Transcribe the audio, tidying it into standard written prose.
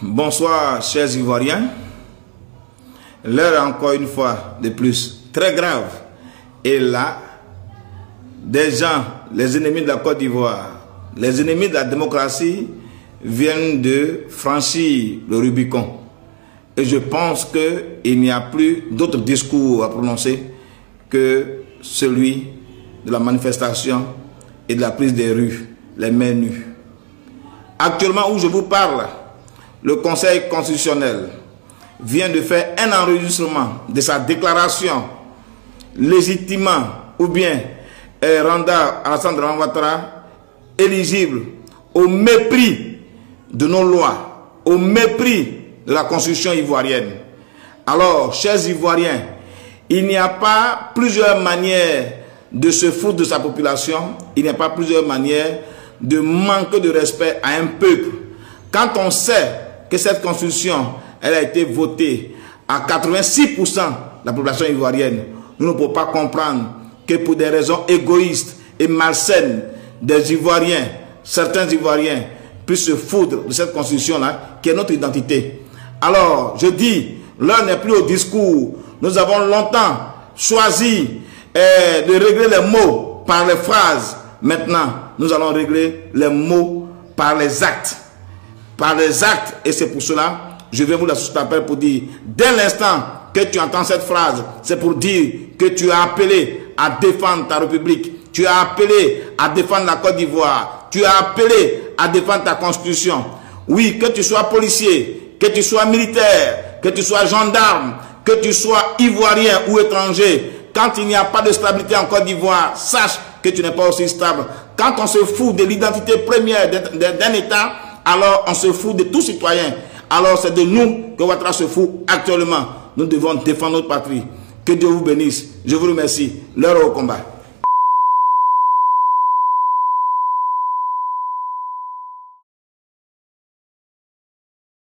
Bonsoir, chers Ivoiriens. L'heure est encore une fois de plus très grave. Et là, des gens, les ennemis de la Côte d'Ivoire, les ennemis de la démocratie viennent de franchir le Rubicon. Et je pense qu'il n'y a plus d'autre discours à prononcer que celui de la manifestation et de la prise des rues, les mains nues. Actuellement où je vous parle, le Conseil constitutionnel vient de faire un enregistrement de sa déclaration légitimement ou bien rendant Alassane Dramane Ouattara éligible au mépris de nos lois, au mépris de la constitution ivoirienne. Alors, chers Ivoiriens, il n'y a pas plusieurs manières de se foutre de sa population, il n'y a pas plusieurs manières de manquer de respect à un peuple. Quand on sait que cette constitution, elle a été votée à 86% de la population ivoirienne, nous ne pouvons pas comprendre que pour des raisons égoïstes et malsaines, des Ivoiriens, certains Ivoiriens, puissent se foutre de cette constitution-là, qui est notre identité. Alors, je dis, l'heure n'est plus au discours. Nous avons longtemps choisi de régler les mots par les phrases. Maintenant, nous allons régler les mots par les actes. Par les actes, et c'est pour cela, je vais vous la sous-appel pour dire, dès l'instant que tu entends cette phrase, c'est pour dire que tu as appelé à défendre ta République, tu as appelé à défendre la Côte d'Ivoire, tu as appelé à défendre ta Constitution. Oui, que tu sois policier, que tu sois militaire, que tu sois gendarme, que tu sois ivoirien ou étranger, quand il n'y a pas de stabilité en Côte d'Ivoire, sache que tu n'es pas aussi stable. Quand on se fout de l'identité première d'un État, alors on se fout de tout citoyen. Alors c'est de nous que Ouattara se fout actuellement. Nous devons défendre notre patrie. Que Dieu vous bénisse. Je vous remercie. L'heure au combat.